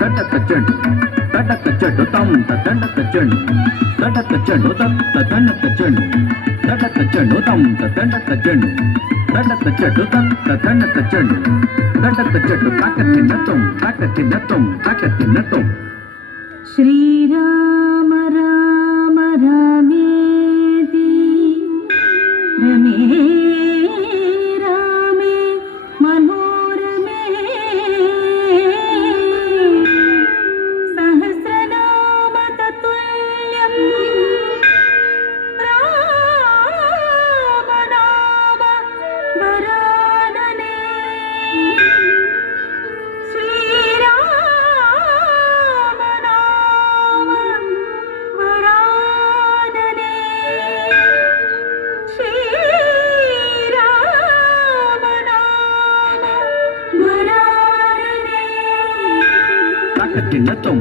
తండక చెడు తండక చెడు తం తండక చెడు తండక చెడు తండక చెడు తండక చెడు తం తండక చెడు తండక చెడు తండక చెడు తండక చెడు తాకతి నతం శ్రీరామ రామ రామేతి రమే రామే మనోరమే సహస్రనామ తతుల్యం రామ నామ వరాననే శ్రీరామ నామ వరాననే శ్రీరామ నామ వరాననే తాకతి నతం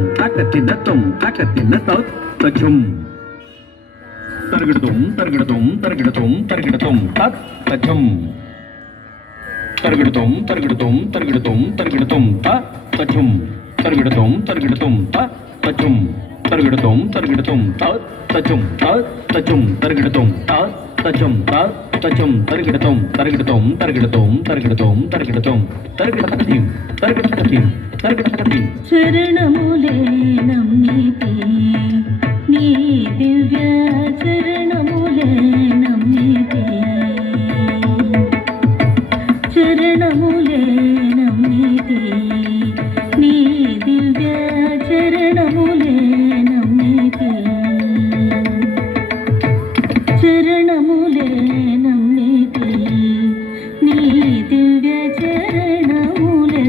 తచుం తరగడతం తత్ తచం తరగడతం తరగడతం తచుం తరగడతం తచుం తరగడతం తచుం తచుం తరగడతం తచం తచం తరగడతం తరగడతం చరణములే నమ్మితే నీ దివ్య చరణములే నమ్మితే చరణములే నమ్మితే నీ దివ్య చరణములే నమ్మితే చరణములే నమ్మితే నీ దివ్య చరణములే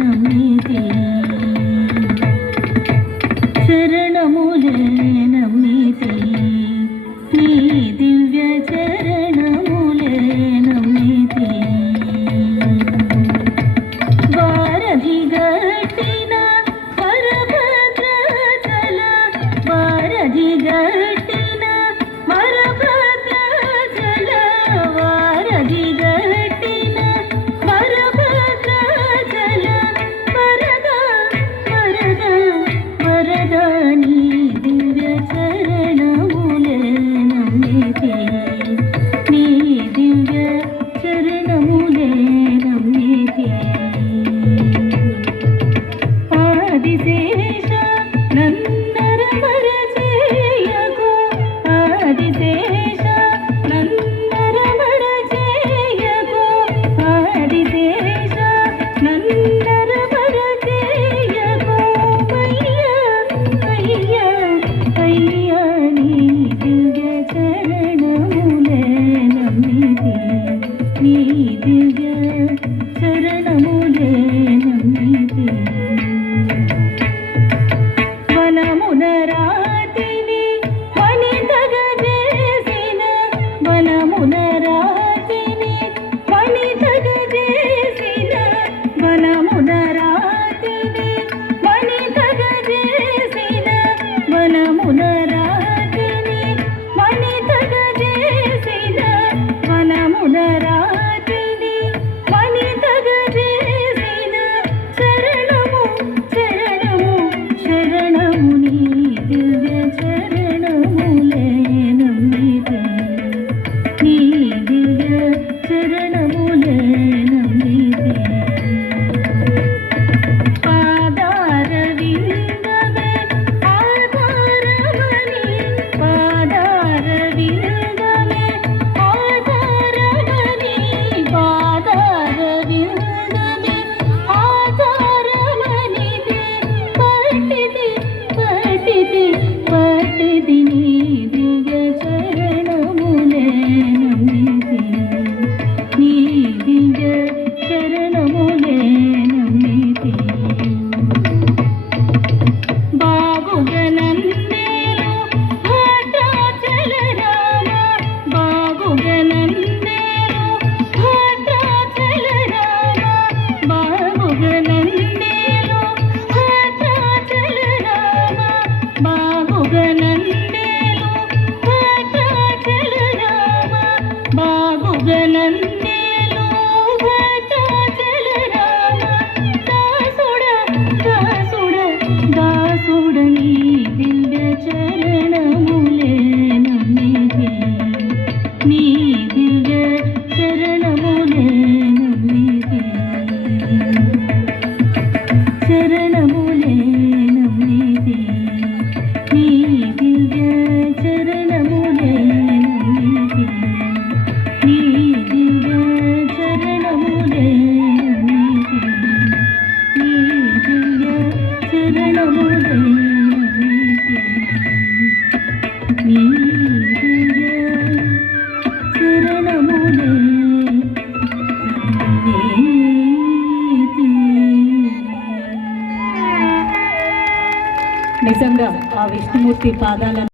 నమ్మితే చరణములే నమ్మితే నీ దివ్య చరణములే నమ్మితే వారధి గట్టిన వరభద్రాచల వారధి గట్టిన వరభద్రాచల వారధి గట్టిన వరభద్రాచల వరద వరద వరద నీ దివ్య చరణములే నమ్మితే నీ దివ్య చరణములే నమ్మితే ఆదిశేష నందరమర చేయకు ఆదిశేష నందరమర చేయకు ఆదిశేష నందరమర చేయకు అయ్యా అయ్యా నీ దివ్య చరణములే నమ్మితే నీ దివ్య చరణములే నమ్మితే వనమునరా దాసుడని దివ్య చరణములే నమ్మితే నీ దివ్య చరణములే నమ్మితే చరణములే నమ్మితే నీ దివ్య చరణములే నమ్మితే నీ దివ్య చరణములే నమ్మితే నీ దివ్య చరణములే నమ్మితే నీ దివ్య చరణములే నిజంగా ఆ విష్ణుమూర్తి పాదాల